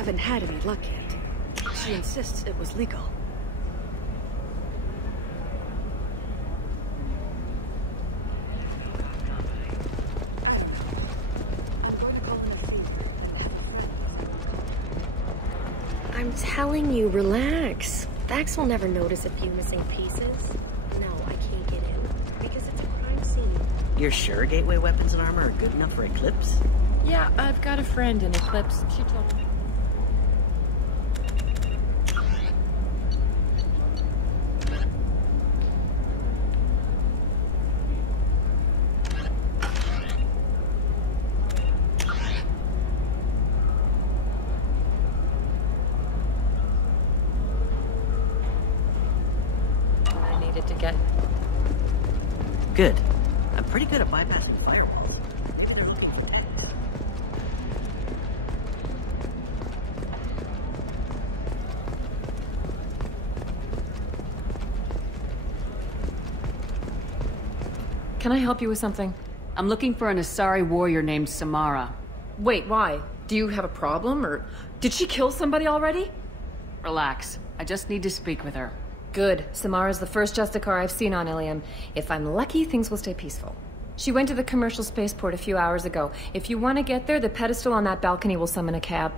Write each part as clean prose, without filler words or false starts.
haven't had any luck yet. She insists it was legal. I'm telling you, relax. Vax will never notice a few missing pieces. No, I can't get in, because it's a crime scene. You're sure gateway weapons and armor are good enough for Eclipse? Yeah, I've got a friend in Eclipse. She told me. Good. I'm pretty good at bypassing firewalls. Can I help you with something? I'm looking for an Asari warrior named Samara. Wait, why? Do you have a problem, or did she kill somebody already? Relax. I just need to speak with her. Good. Samara's the first Justicar I've seen on Illium. If I'm lucky, things will stay peaceful. She went to the commercial spaceport a few hours ago. If you want to get there, the pedestal on that balcony will summon a cab.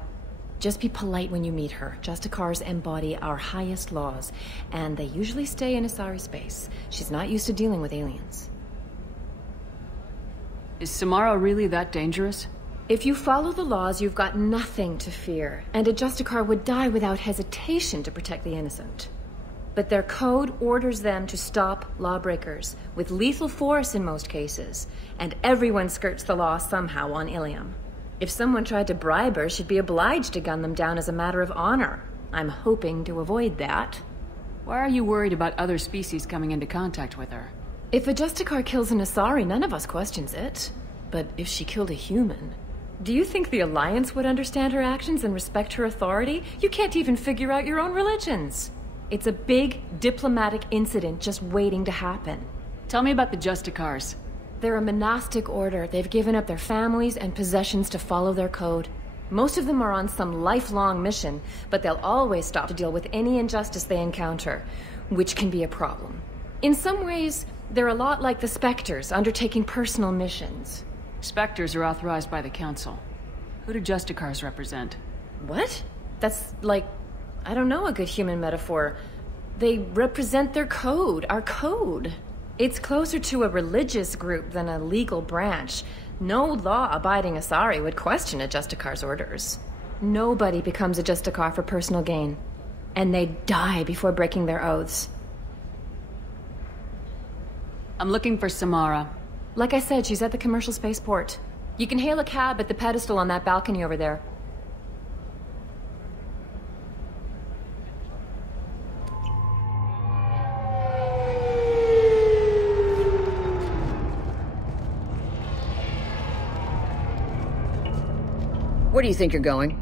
Just be polite when you meet her. Justicars embody our highest laws, and they usually stay in Asari space. She's not used to dealing with aliens. Is Samara really that dangerous? If you follow the laws, you've got nothing to fear, and a Justicar would die without hesitation to protect the innocent. But their code orders them to stop lawbreakers, with lethal force in most cases, and everyone skirts the law somehow on Illium. If someone tried to bribe her, she'd be obliged to gun them down as a matter of honor. I'm hoping to avoid that. Why are you worried about other species coming into contact with her? If a Justicar kills an Asari, none of us questions it. But if she killed a human... Do you think the Alliance would understand her actions and respect her authority? You can't even figure out your own religions. It's a big diplomatic incident just waiting to happen. Tell me about the Justicars. They're a monastic order. They've given up their families and possessions to follow their code. Most of them are on some lifelong mission, but they'll always stop to deal with any injustice they encounter, which can be a problem. In some ways, they're a lot like the Spectres, undertaking personal missions. Spectres are authorized by the Council. Who do Justicars represent? What? That's like... I don't know a good human metaphor. They represent their code, our code. It's closer to a religious group than a legal branch. No law-abiding Asari would question a Justicar's orders. Nobody becomes a Justicar for personal gain. And they die before breaking their oaths. I'm looking for Samara. Like I said, she's at the commercial spaceport. You can hail a cab at the pedestal on that balcony over there. Where do you think you're going?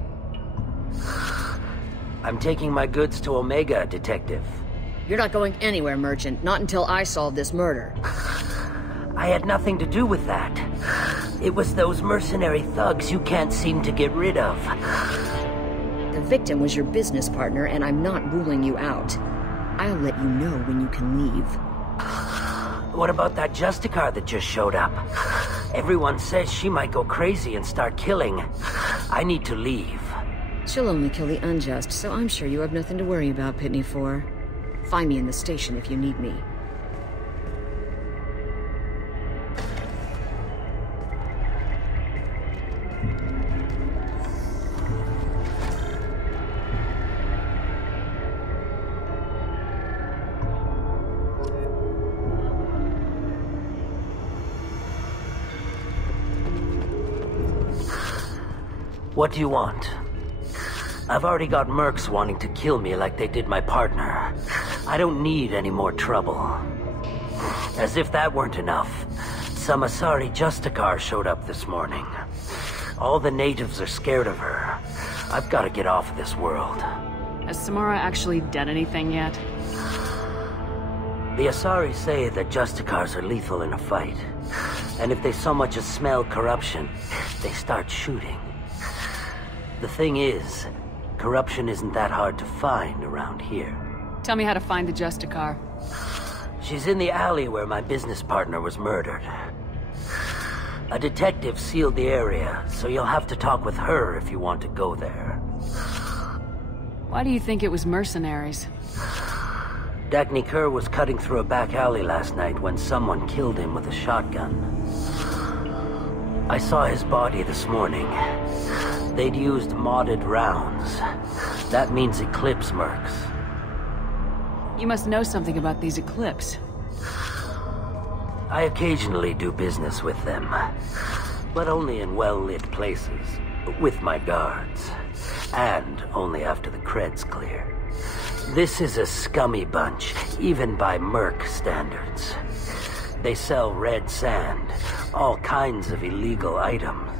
I'm taking my goods to Omega, Detective. You're not going anywhere, Merchant. Not until I solve this murder. I had nothing to do with that. It was those mercenary thugs you can't seem to get rid of. The victim was your business partner, and I'm not ruling you out. I'll let you know when you can leave. What about that Justicar that just showed up? Everyone says she might go crazy and start killing. I need to leave. She'll only kill the unjust, so I'm sure you have nothing to worry about, Pitney 4. Find me in the station if you need me. What do you want? I've already got mercs wanting to kill me like they did my partner. I don't need any more trouble. As if that weren't enough, some Asari Justicar showed up this morning. All the natives are scared of her. I've got to get off of this world. Has Samara actually done anything yet? The Asari say that Justicars are lethal in a fight. And if they so much as smell corruption, they start shooting. The thing is, corruption isn't that hard to find around here. Tell me how to find the Justicar. She's in the alley where my business partner was murdered. A detective sealed the area, so you'll have to talk with her if you want to go there. Why do you think it was mercenaries? Justicar was cutting through a back alley last night when someone killed him with a shotgun. I saw his body this morning. They'd used modded rounds. That means Eclipse mercs. You must know something about these Eclipse. I occasionally do business with them, but only in well-lit places, with my guards, and only after the cred's clear. This is a scummy bunch, even by merc standards. They sell red sand, all kinds of illegal items,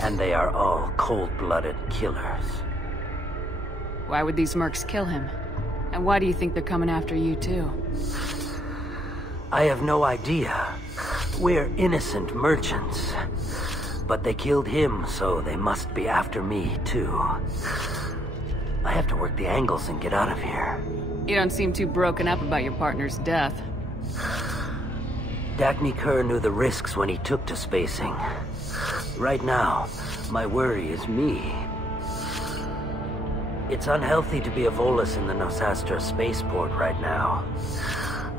and they are all cold-blooded killers. Why would these mercs kill him? And why do you think they're coming after you too? I have no idea. We're innocent merchants. But they killed him, so they must be after me, too. I have to work the angles and get out of here. You don't seem too broken up about your partner's death. Justicar knew the risks when he took to spacing. Right now, my worry is me. It's unhealthy to be a Volus in the Nosastra spaceport right now.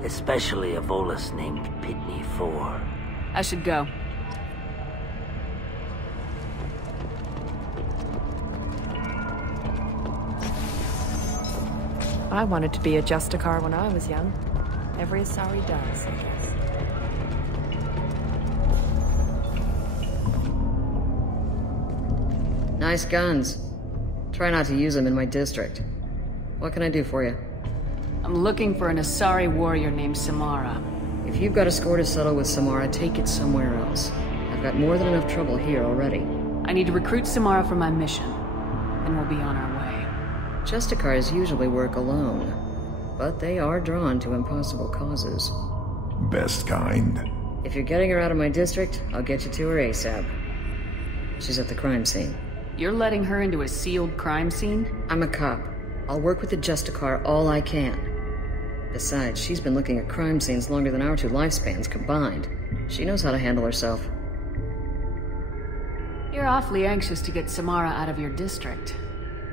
Especially a Volus named Pitney 4. I should go. I wanted to be a Justicar when I was young. Every Asari does. Nice guns. Try not to use them in my district. What can I do for you? I'm looking for an Asari warrior named Samara. If you've got a score to settle with Samara, take it somewhere else. I've got more than enough trouble here already. I need to recruit Samara for my mission. Then we'll be on our way. Justicars usually work alone, but they are drawn to impossible causes. Best kind. If you're getting her out of my district, I'll get you to her ASAP. She's at the crime scene. You're letting her into a sealed crime scene? I'm a cop. I'll work with the Justicar all I can. Besides, she's been looking at crime scenes longer than our two lifespans combined. She knows how to handle herself. You're awfully anxious to get Samara out of your district.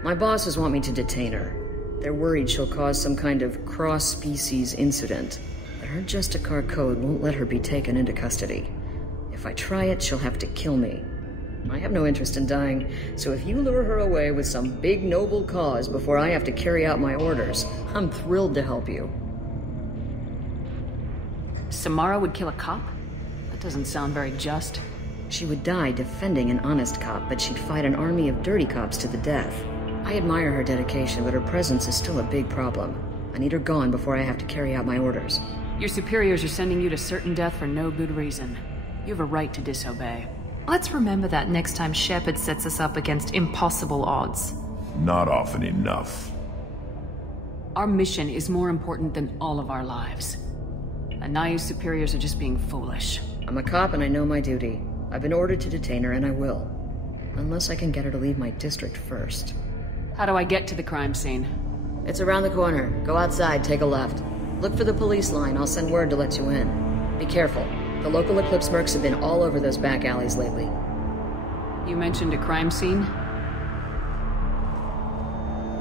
My bosses want me to detain her. They're worried she'll cause some kind of cross-species incident. But her Justicar code won't let her be taken into custody. If I try it, she'll have to kill me. I have no interest in dying, so if you lure her away with some big noble cause before I have to carry out my orders, I'm thrilled to help you. Samara would kill a cop? That doesn't sound very just. She would die defending an honest cop, but she'd fight an army of dirty cops to the death. I admire her dedication, but her presence is still a big problem. I need her gone before I have to carry out my orders. Your superiors are sending you to certain death for no good reason. You have a right to disobey. Let's remember that next time Shepard sets us up against impossible odds. Not often enough. Our mission is more important than all of our lives. Anayu's superiors are just being foolish. I'm a cop and I know my duty. I've been ordered to detain her and I will. Unless I can get her to leave my district first. How do I get to the crime scene? It's around the corner. Go outside, take a left. Look for the police line. I'll send word to let you in. Be careful. The local Eclipse mercs have been all over those back alleys lately. You mentioned a crime scene?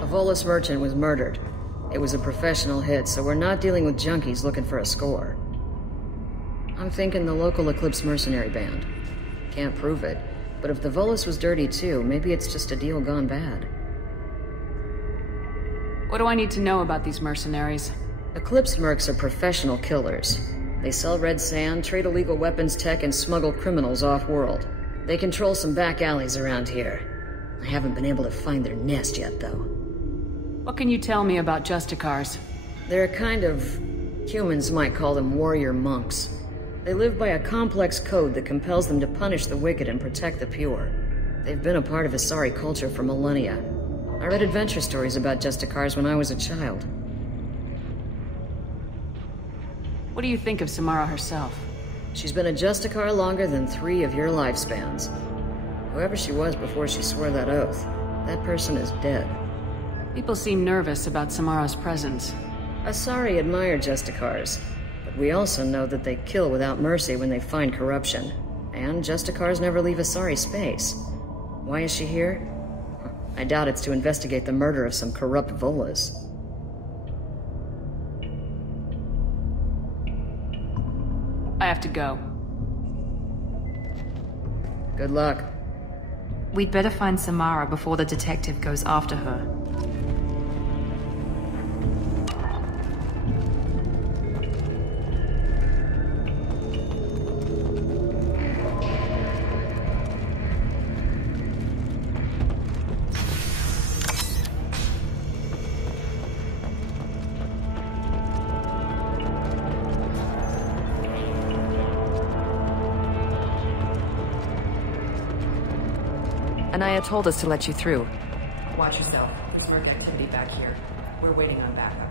A Volus merchant was murdered. It was a professional hit, so we're not dealing with junkies looking for a score. I'm thinking the local Eclipse mercenary band. Can't prove it, but if the Volus was dirty too, maybe it's just a deal gone bad. What do I need to know about these mercenaries? Eclipse mercs are professional killers. They sell red sand, trade illegal weapons tech, and smuggle criminals off-world. They control some back alleys around here. I haven't been able to find their nest yet, though. What can you tell me about Justicars? They're a kind of... humans might call them warrior monks. They live by a complex code that compels them to punish the wicked and protect the pure. They've been a part of Asari culture for millennia. I read adventure stories about Justicars when I was a child. What do you think of Samara herself? She's been a Justicar longer than 3 of your lifespans. Whoever she was before she swore that oath, that person is dead. People seem nervous about Samara's presence. Asari admire Justicars, but we also know that they kill without mercy when they find corruption. And Justicars never leave Asari space. Why is she here? I doubt it's to investigate the murder of some corrupt Volas. I have to go. Good luck. We'd better find Samara before the detective goes after her. Anaya told us to let you through. Watch yourself. There's merc activity back here. We're waiting on backup.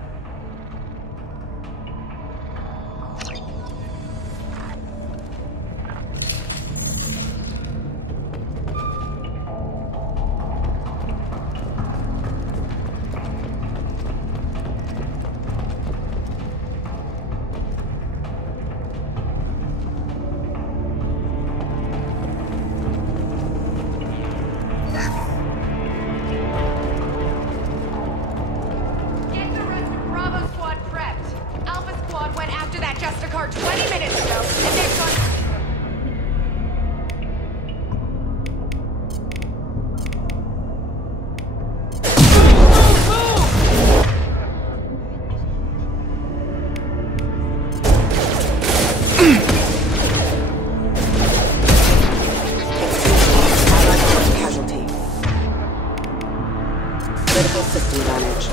Justicar 20 minutes ago, and they've gone... Casualty. Critical system damage.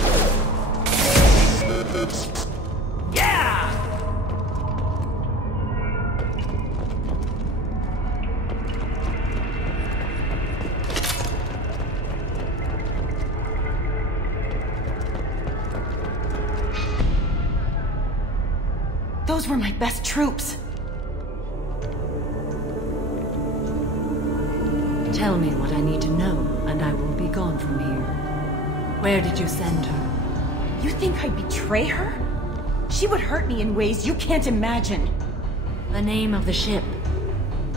Those were my best troops. Tell me what I need to know, and I will be gone from here. Where did you send her? You think I'd betray her? She would hurt me in ways you can't imagine. The name of the ship.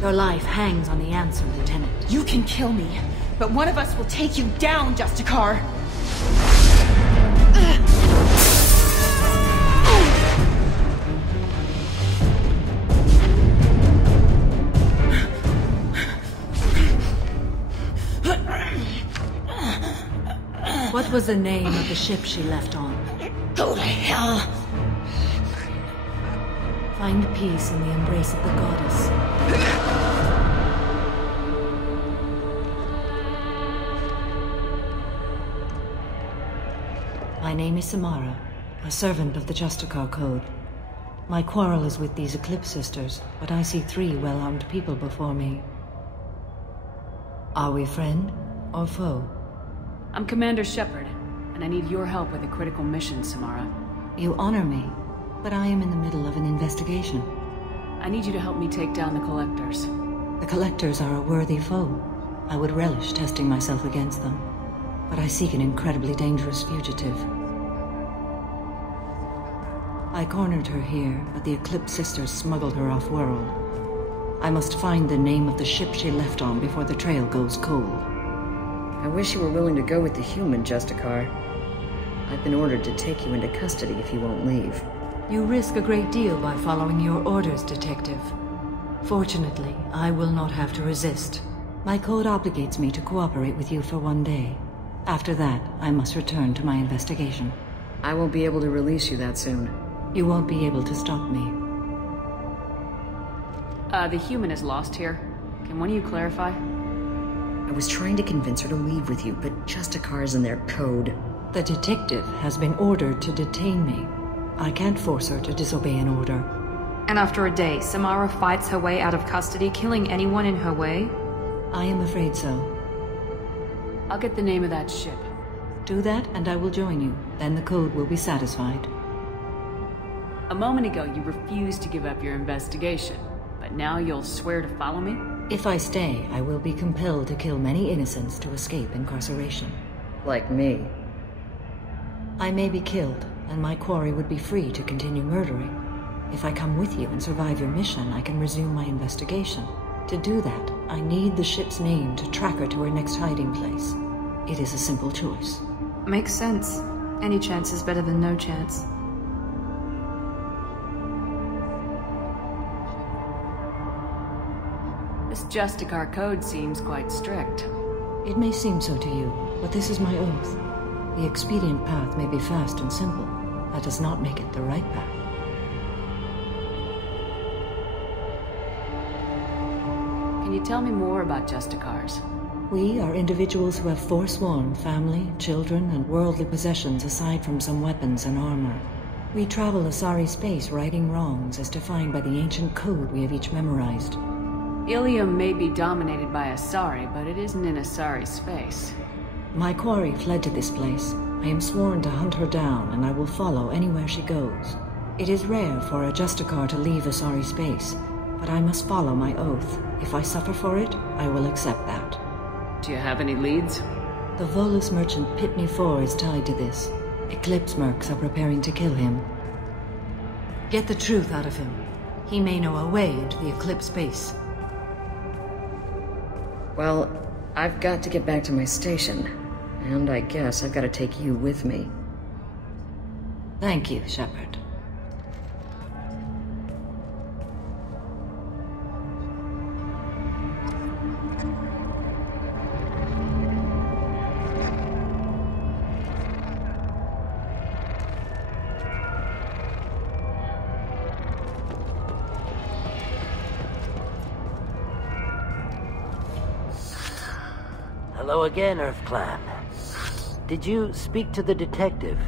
Your life hangs on the answer, Lieutenant. You can kill me, but one of us will take you down, Justicar. What was the name of the ship she left on? Go to hell! Find peace in the embrace of the goddess. My name is Samara, a servant of the Justicar Code. My quarrel is with these Eclipse Sisters, but I see 3 well-armed people before me. Are we friend or foe? I'm Commander Shepard, and I need your help with a critical mission, Samara. You honor me, but I am in the middle of an investigation. I need you to help me take down the Collectors. The Collectors are a worthy foe. I would relish testing myself against them, but I seek an incredibly dangerous fugitive. I cornered her here, but the Eclipse Sisters smuggled her off-world. I must find the name of the ship she left on before the trail goes cold. I wish you were willing to go with the human, Justicar. I've been ordered to take you into custody if you won't leave. You risk a great deal by following your orders, Detective. Fortunately, I will not have to resist. My code obligates me to cooperate with you for 1 day. After that, I must return to my investigation. I won't be able to release you that soon. You won't be able to stop me. The human is lost here. Can one of you clarify? I was trying to convince her to leave with you, but Justicars and their code. The detective has been ordered to detain me. I can't force her to disobey an order. And after a day, Samara fights her way out of custody, killing anyone in her way? I am afraid so. I'll get the name of that ship. Do that, and I will join you. Then the code will be satisfied. A moment ago, you refused to give up your investigation, but now you'll swear to follow me? If I stay, I will be compelled to kill many innocents to escape incarceration. Like me. I may be killed, and my quarry would be free to continue murdering. If I come with you and survive your mission, I can resume my investigation. To do that, I need the ship's name to track her to her next hiding place. It is a simple choice. Makes sense. Any chance is better than no chance. This Justicar code seems quite strict. It may seem so to you, but this is my oath. The expedient path may be fast and simple. That does not make it the right path. Can you tell me more about Justicars? We are individuals who have forsworn family, children, and worldly possessions aside from some weapons and armor. We travel Asari space righting wrongs as defined by the ancient code we have each memorized. Illium may be dominated by Asari, but it isn't in Asari space. My quarry fled to this place. I am sworn to hunt her down, and I will follow anywhere she goes. It is rare for a Justicar to leave Asari space, but I must follow my oath. If I suffer for it, I will accept that. Do you have any leads? The Volus merchant Pitney IV is tied to this. Eclipse mercs are preparing to kill him. Get the truth out of him. He may know a way into the Eclipse base. Well, I've got to get back to my station. And I guess I've got to take you with me. Thank you, Shepard. Hello again, Earth Clan. Did you speak to the detective?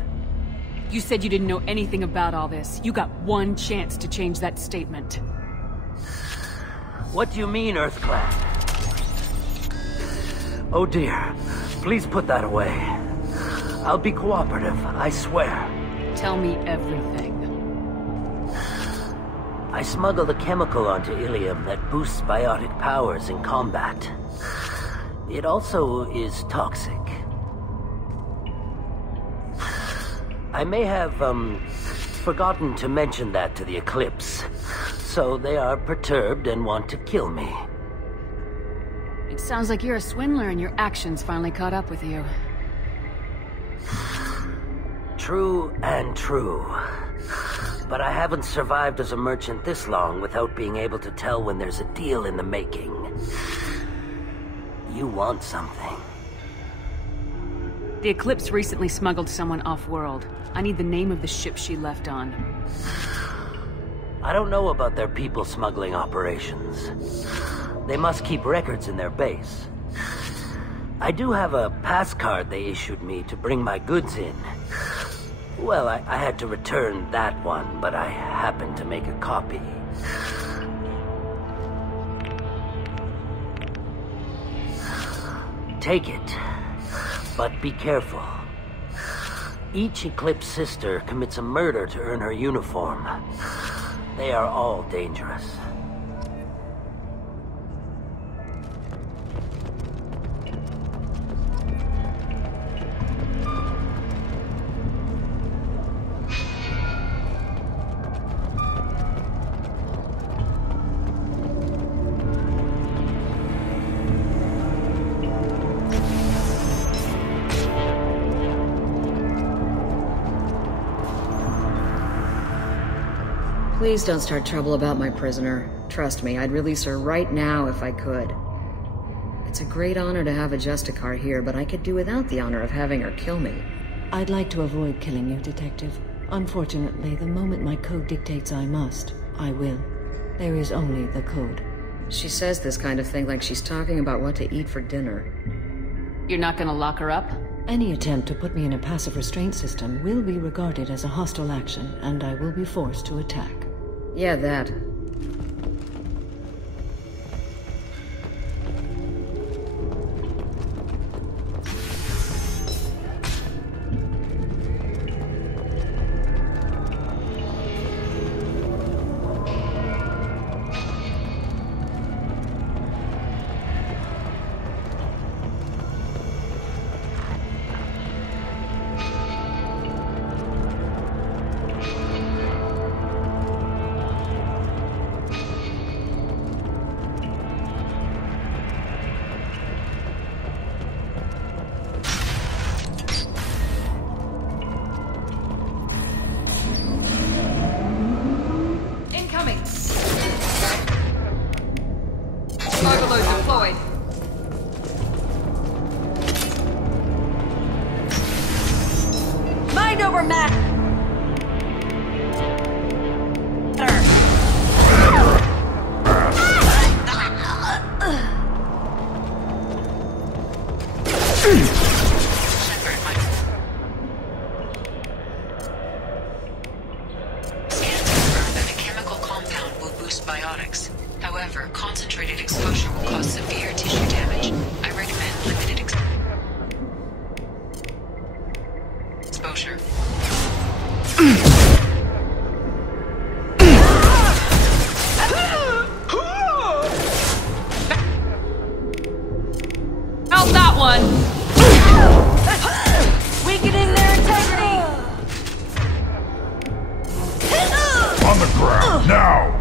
You said you didn't know anything about all this. You got one chance to change that statement. What do you mean, Earth Clan? Oh dear. Please put that away. I'll be cooperative, I swear. Tell me everything. I smuggled a chemical onto Illium that boosts biotic powers in combat. It also is toxic. I may have, forgotten to mention that to the Eclipse. So they are perturbed and want to kill me. It sounds like you're a swindler and your actions finally caught up with you. True and true. But I haven't survived as a merchant this long without being able to tell when there's a deal in the making. You want something. The Eclipse recently smuggled someone off-world. I need the name of the ship she left on. I don't know about their people smuggling operations. They must keep records in their base. I do have a pass card they issued me to bring my goods in. Well, I had to return that one, but I happened to make a copy. Take it, but be careful. Each Eclipse sister commits a murder to earn her uniform. They are all dangerous. Please don't start trouble about my prisoner. Trust me, I'd release her right now if I could. It's a great honor to have a Justicar here, but I could do without the honor of having her kill me. I'd like to avoid killing you, Detective. Unfortunately, the moment my code dictates I must, I will. There is only the code. She says this kind of thing like she's talking about what to eat for dinner. You're not gonna lock her up? Any attempt to put me in a passive restraint system will be regarded as a hostile action, and I will be forced to attack. Yeah, that. never matter. However, concentrated exposure will cause severe tissue damage. I recommend limited exposure. How's that one? Weakening their integrity. On the ground, now!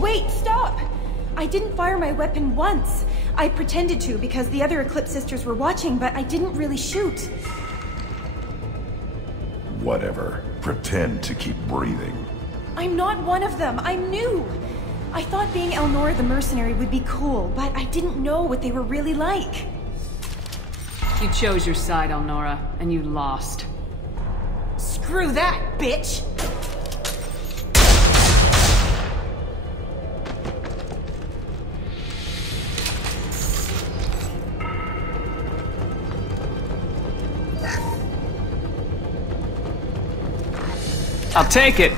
Wait, stop! I didn't fire my weapon once. I pretended to because the other Eclipse sisters were watching, but I didn't really shoot. Whatever. Pretend to keep breathing. I'm not one of them. I'm new. I thought being Elnora the mercenary would be cool, but I didn't know what they were really like. You chose your side, Elnora, and you lost. Screw that, bitch! I'll take it.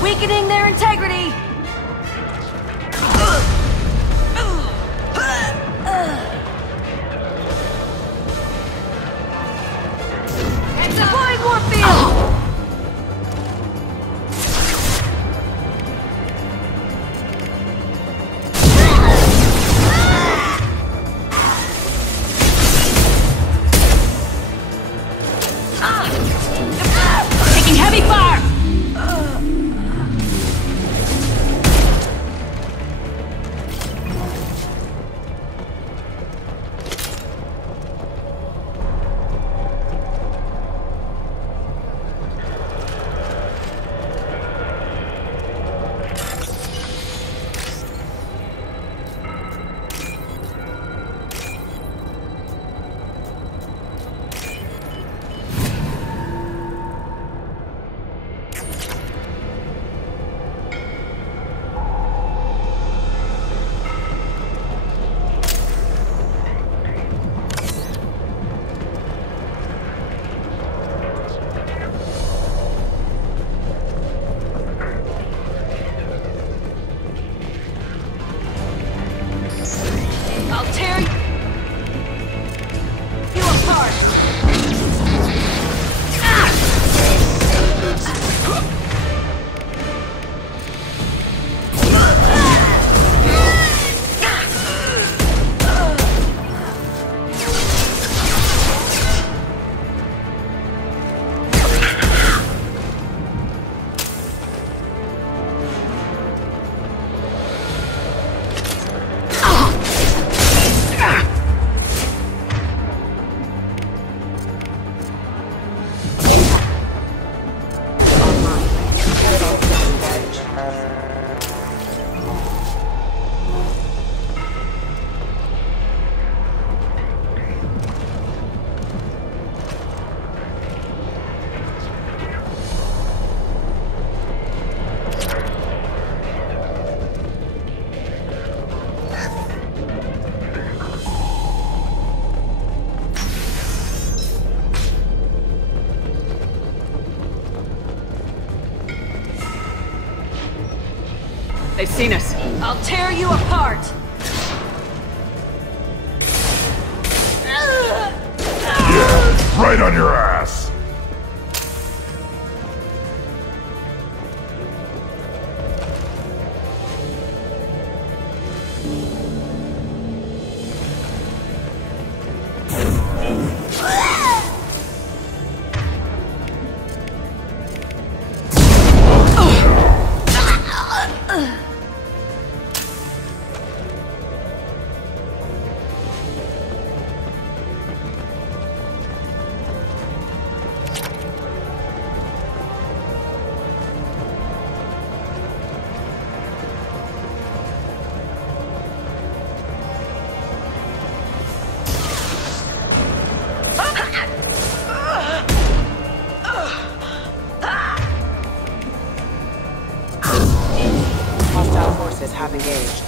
Weakening their integrity! Deploying warfield! I'll tear you apart! They've seen us. I'll tear you apart! Yeah, right on your ass! Have engaged.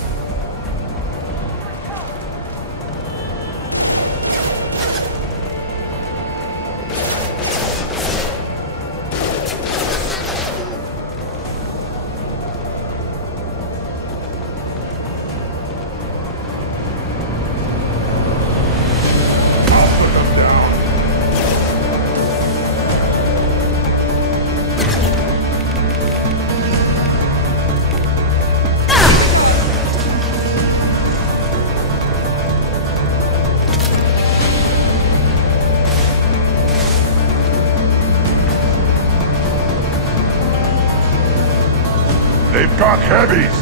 They've got heavies!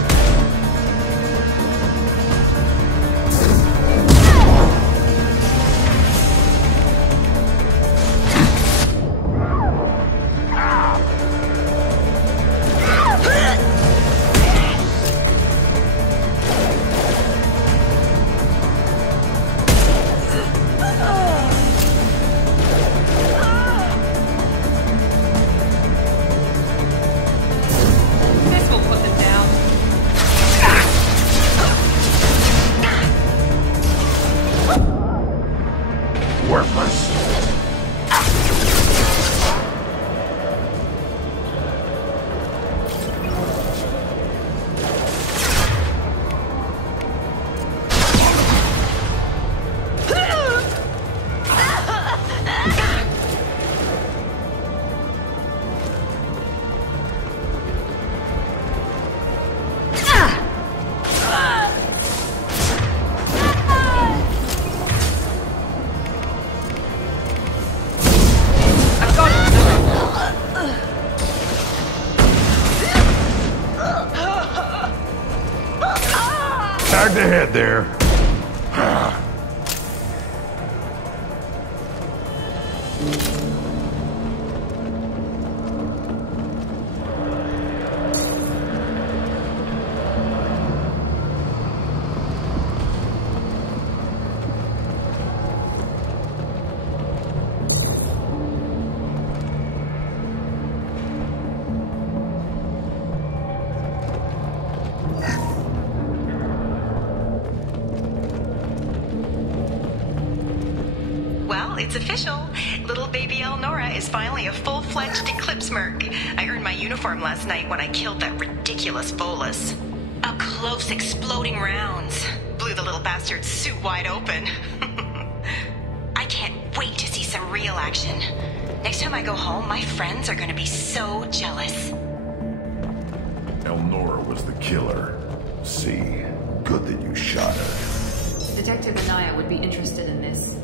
Tagged ahead there. It's official. Little baby Elnora is finally a full-fledged Eclipse Merc. I earned my uniform last night when I killed that ridiculous Volus. Up close exploding rounds. Blew the little bastard's suit wide open. I can't wait to see some real action. Next time I go home, my friends are gonna be so jealous. Elnora was the killer. See, good that you shot her. Detective Anaya would be interested in this.